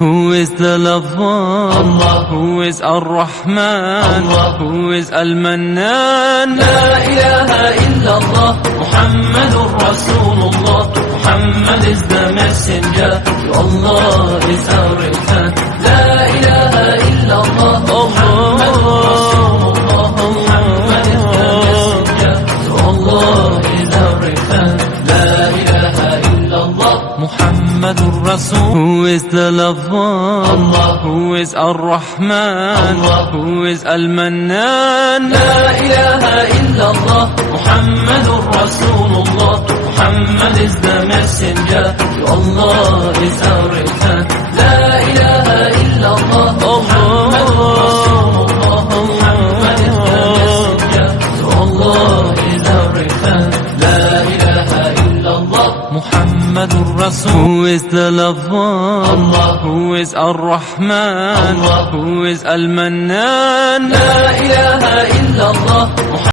Who is the lover? Allah. Who is Ar-Rahman? Allah. Who is Al-Mannan? La ilaha illallah, Muhammadur Rasulullah. Muhammad is the messenger, to Allah is our return. La ilaha illallah, Muhammadur Rasulullah. Muhammad is the messenger, to Allah is our return. La ilaha illallah, Muhammadur Rasul. Who is the lover? Allah. Who is Ar-Rahman? Allah. Who is Al-Mannan? La ilaha illallah, Muhammadur Rasulullah. Muhammad is the messenger, to Allah is our return. La ilaha illallah, Muhammadur Rasulullah. Muhammad is the messenger, to Allah is our return. La ilaha illallah, Muhammadur Rasul. Who is the lover? Allah. Who is Ar-Rahman? Allah. Who is Al-Mannan? La